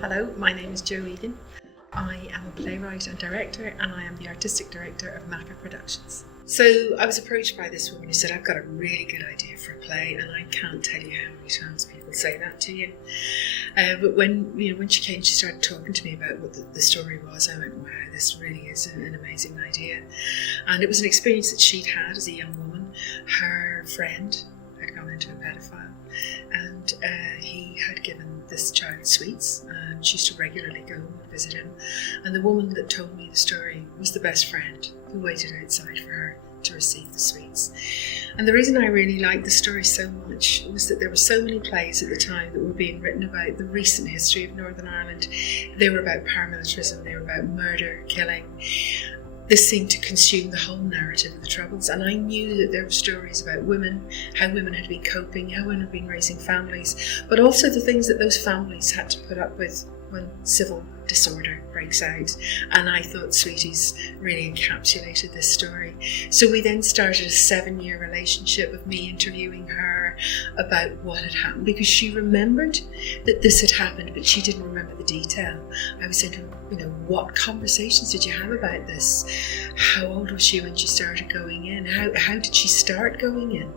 Hello, my name is Jo Egan. I am a playwright and director, and I am the artistic director of Macha Productions. So I was approached by this woman who said, I've got a really good idea for a play, and I can't tell you how many times people say that to you. But when she came, she started talking to me about what the story was. I went, wow, this really is an amazing idea. And it was an experience that she'd had as a young woman. Her friend had gone into a paedophile, and he had given this child sweets, and she used to regularly go and visit him. And the woman that told me the story was the best friend who waited outside for her to receive the sweets. And the reason I really liked the story so much was that there were so many plays at the time that were being written about the recent history of Northern Ireland. They were about paramilitarism, they were about murder, killing. This seemed to consume the whole narrative of the Troubles, and I knew that there were stories about women, how women had been coping, how women had been raising families, but also the things that those families had to put up with when civil disorder breaks out. And I thought Sweeties really encapsulated this story. So we then started a 7-year relationship of me interviewing her about what had happened, because she remembered that this had happened, but she didn't remember the detail. I was saying to her, what conversations did you have about this? How old was she when she started going in? How did she start going in?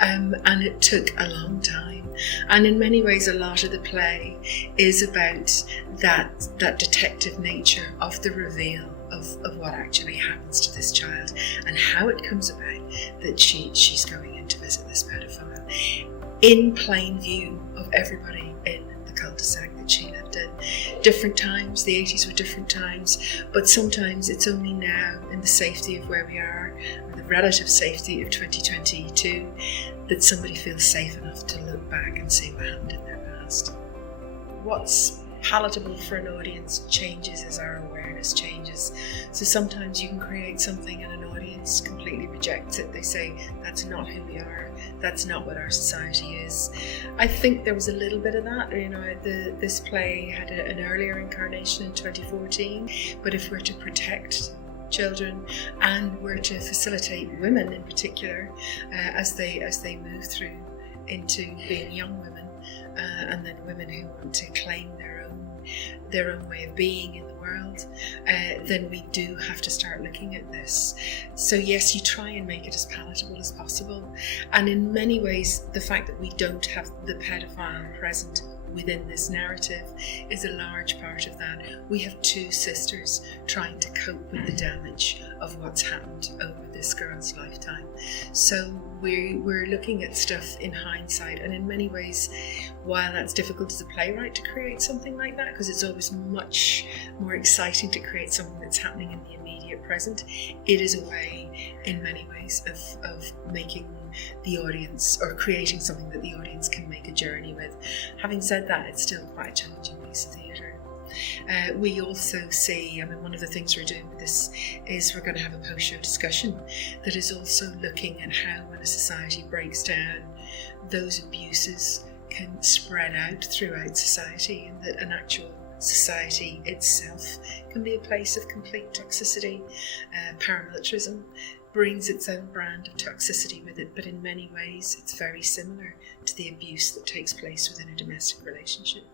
And it took a long time. And in many ways, a lot of the play is about that detective nature of the reveal of what actually happens to this child, and how it comes about that she's going in to visit this pedophile in plain view of everybody in the cul-de-sac that she lived in. Different times, the 80s were different times, but sometimes it's only now, in the safety of where we are, or the relative safety of 2022, that somebody feels safe enough to look back and see what happened in their past. What's palatable for an audience changes as our awareness changes. So sometimes you can create something and an audience completely rejects it. They say, that's not who we are, that's not what our society is. I think there was a little bit of that. This play had an earlier incarnation in 2014, but if we're to protect children and we're to facilitate women in particular as they move through into being young women, and then women who want to claim their own way of being in the world, then we do have to start looking at this. So yes, you try and make it as palatable as possible, and in many ways the fact that we don't have the paedophile present within this narrative is a large part of that. We have two sisters trying to cope with the damage of what's happened over this girl's lifetime. So we're looking at stuff in hindsight, and in many ways, while that's difficult as a playwright to create something like that, because it's always much more exciting to create something that's happening in the immediate present, it is a way, in many ways, of making the audience, or creating something that the audience can make a journey with. Having said that, it's still quite a challenging piece of theatre. We also see, one of the things we're doing with this is we're going to have a post-show discussion that is also looking at how, when a society breaks down, those abuses can spread out throughout society, and that an actual society itself can be a place of complete toxicity. Paramilitarism brings its own brand of toxicity with it, but in many ways it's very similar to the abuse that takes place within a domestic relationship.